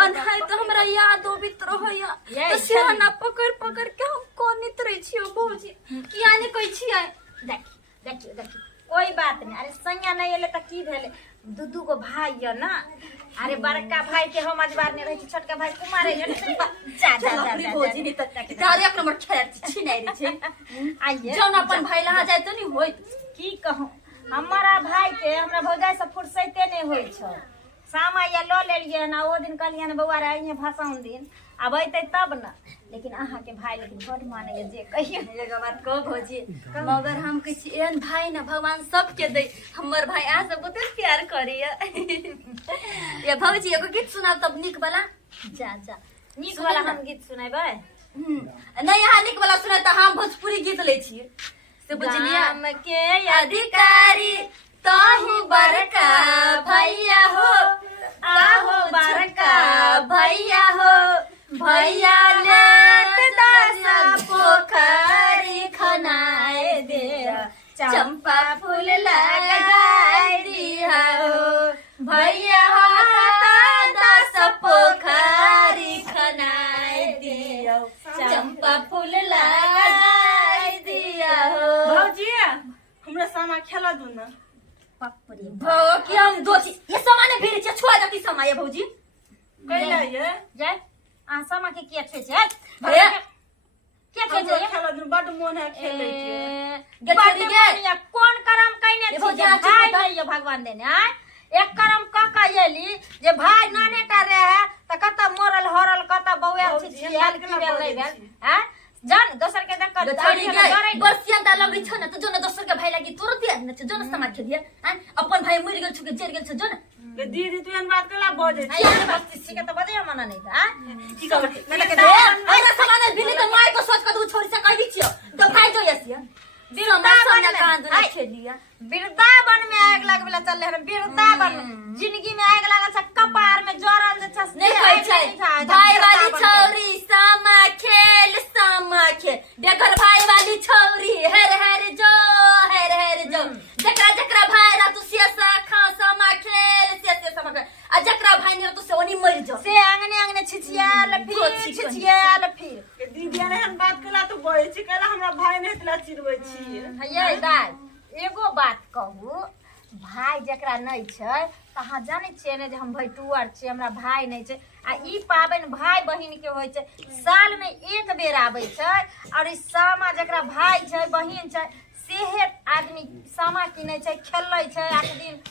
अनहाय तो हमरा याद होबित रहैया तो सिहाना पकड़ पकड़ के हम कोनित रही छियो भौजी किया ने कहै छियै देखियो कोई बात नहीं। अरे संज्ञा नहीं एले त की भेले दू गो भाई है ना। अरे बड़का भाई के हम अजबार ने रही छोटका भाई कुमारे जा भौजी ने त तारे एक नंबर खेल छिनाइ रे छै आइए जौन अपन भाई लहा जाय त नहीं होइत की कहूं हमारा भाई के हमरा भौजाई से फुर्सते नहीं होई छ। सामा या लो लेलिए ना ओ दिन कहलिए ना बउआ रे आइए भाषण दिन अब अइते तब ना। लेकिन अहाँ के भाई लेकिन बड़ माने जे कहियो एगो बात कह भौजी मगर हम कहै छी एहन भाई ना भगवान सबके दे। हमर भाई आ सब बहुत प्यार करिया ये भौजी एगो गीत सुनाओ तब निक वाला जा निक वाला हम गीत सुनाइबै। नहीं यहाँ निक वाला सुनाइ त हम भोजपुरी गीत लै छियै से बुझलिया। हम के अधिकारी तहु बड़का भैया हो आहो बड़का भैया हो भैया लेत दासा पोखरी खनाए दे चंपा फूल लगाए दिया हो भैया दासा पोखरी खनाए दिया चंपा फूल लगाए दिया हो। भौजी हमरा सामा खेला दू ना पपरी भौ कि हम दोची ये सामान भीड़ छ छोड़ दे की समय है भौजी कैला ये जाय आ सामा के किया छे छे भैया क्या छे छे खेला दू बड मोन है खेले के गछड़ी गे कौन करम कइने ये भौजी छी आज भाई बता- भैया भगवान देने आय एक करम का येली जे भाई नाने का रहे त कत मोरल हरल कत बौया छी भौजी, छियाल हम की केना भेल नहीं बोलै भेल हैं जान दोसर के देख गछड़ी गे बरसिया दा लगै छ न त जोन दोसर के भाई लागि तुरंत दिया न छ जोन समाज खेलिए हैं अपन भाई मरि गेल छ के जर गेल छ जोन के दीदी तू एन बात कला बजे छी आय बस्ती छी के त बजे मना नहीं था की कर मैं के दे अरे सामान भिने त माय को सोच के तू छोरी से कह दी छियो तो भाई जो यसिया वृंदावन ना में कान दुना आय, खेलिया वृंदावन में आग लगबला चल रहे वृंदावन जिंदगी में आग लागल छ कपार में जरल जे छ नहीं कहै छै भाई वाली छौरी सामा खेल देखर भाई वाली छौरी हेर जो जकरा जकरा भाई रा तू से खा सामा खेल से सामा खेल आ जकरा भाई ने तू से ओनी मर जा से आंगने छिछियाल फिर के दीदी ने एन बात कला तू बजे छी कला हमरा भाई ने इतना चिरबै छी ये दाई एगो बात कहू भाई जकरा नहीं छै कहाँ जाने छियै ने जे हम भैटुआर छियै हमरा भाई नहीं छै आ ई पाबनि भाई बहिन के होइ छै साल में एक बेर आबै छै और ई सामा जकरा भाई छै बहिन छै सेहे आदमी सामा किनै छै खेलै छै 8 दिन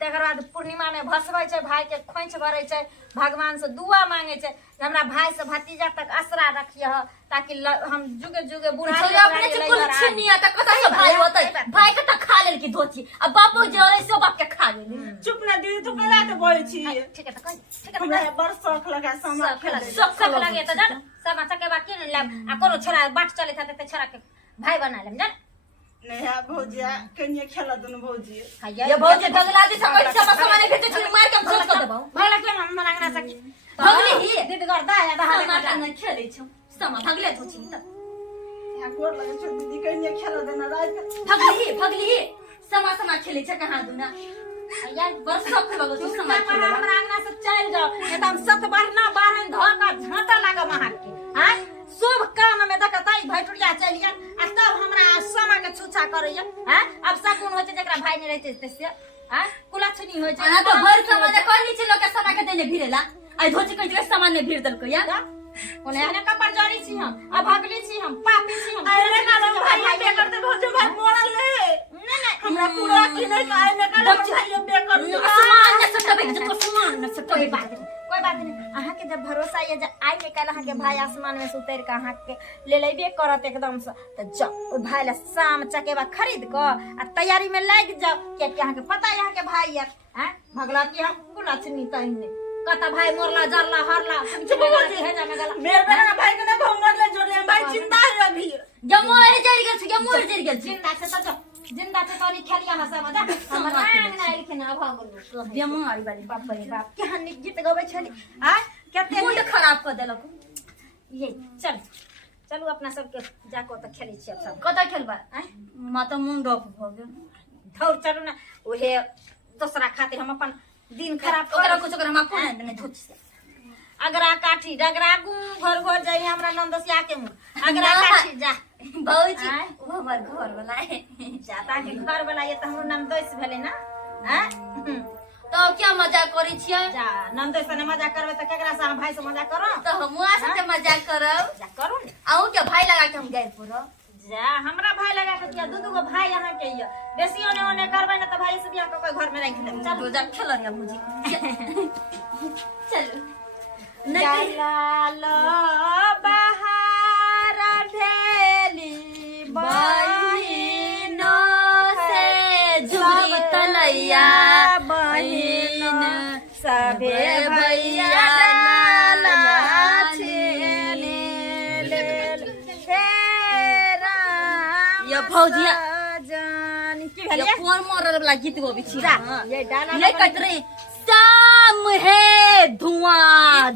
तकर बाद पूर्णिमा में भसबै छै भाई के खोइछ भरै छै भगवान से दुआ मांगे छै जे हमरा भाई से भतीजा तक आसरा रखिए ताकि हम जुगे जुगे बुढ़ा अपने से कुल छिनिया त कता से भाई होतै भाई के त खा लेल की धोची अब बापो जे होले से बाप के खा गेली चुप ना दीदी तू कला तो बजे छी ठीक है त कह ठीक है हमरा बड़ शौक लगा सामा खेले सब लगे त जान सब चके बाकी न लाब आ कोनो छोरा बाट चले था त छोरा के भाई बना लेम जान नहीं है भौजिया कन्या खेला दुनु भौजी ये भौजी बंगला दी सकय सब सामान भेटे छी मार के झोल कर देबौ भला के हम मना सकी भगली ही दीदी करता है दा हम माता न खेलै छ समा भगले धोची त यहाँ गोर लगे छ दीदी कन्या खेला देना रात भगली ही समा खेलै छ कहाँ दुना यार बरस सब लगो तू समा खेलै हमरा अंगना से चल जाओ नहीं त हम सत बरना बारन धो का झाटा लागा वहां के हां शुभ काम में देखताई भैटुरिया चलिया आ तब हमरा समा के छुछा करैया हां अब सगुन होय छै जकरा भाई नहीं रहते से हां कुलाछनी होय छै आ तो भर सामान कहनी छी लोग के समा के देने भिरेला आई धोची कह दिए सामान ने भीर दलको या कोने ने कपर जड़ी छी हम आ भगली छी हम पापी छी हम अरे ना भाई बे करते भौजी भाई मोरल ले नहीं हमरा पूरा की नहीं काहे ने का भाई बे कर सामान ने सटबे जो सामान ने कोई बात नहीं अहाँ के जब भरोसा ये आई में कल अहाँ के भाई आसमान में से उतर के अहाँ के ले लेबे करत एकदम से त जाओ भाई ला शाम चकेवा खरीद क आ तैयारी में लग जाओ क्या अहाँ के पता है अहाँ के भाई है हैं भगला की हम कुलाछनी तइने कता भाई मोरला जरला हरला है जा में गला मेरे बड़ा भाई के ना भमर ले जोड़ले भाई चिंता है अभी जमोर जर गेल छ जमोर जर गेल छ जिंदा से त जिंदा से तो नहीं खेलिया हंसा मजा हमर आंग ना लिखना भागल बीमारी वाली बाप रे बाप केहन नीक गीत गबै छली आ कते मूड खराब कर देलक ये चलू अपना सबके जाको त खेलै छी सब कता खेलबा माता मुंड ऑफ भ गेल धौर चलू ना ओहे दूसरा खातिर हम अपन दिन खराब ओकरा कुछ ओकरा हम कोन ने धोच से अगरा काठी डगरागू घर घर जाई हमरा नंदसिया के मुंह अगरा काठी जा भौजी आय? वो हमार घर वाला है जाता के घर वाला ये त हमरो नंदोस भेले ना हैं तो क्या मजाक करी छियै जा नंदोस ने मजाक करबे त केकरा से हम भाई से मजाक करो तो हम वहां से मजाक करब जा करू ने आऊ के भाई लगा के हम गए पूरा जा हमरा भाई लगा के दिया दू गो भाई यहाँ के ये बेसी ओने करबे ना त भाई से बियाह क घर में राख देब चल जा खेल रे भौजी चल लाल बहार भेली बहिनो से झुरी तलैया बहिन सबे भैया ये भौजिया जान की ये भेलिए कौन मरल वाला गीत गोबी छी जा ये डाला ये कट रही शाम है धुआं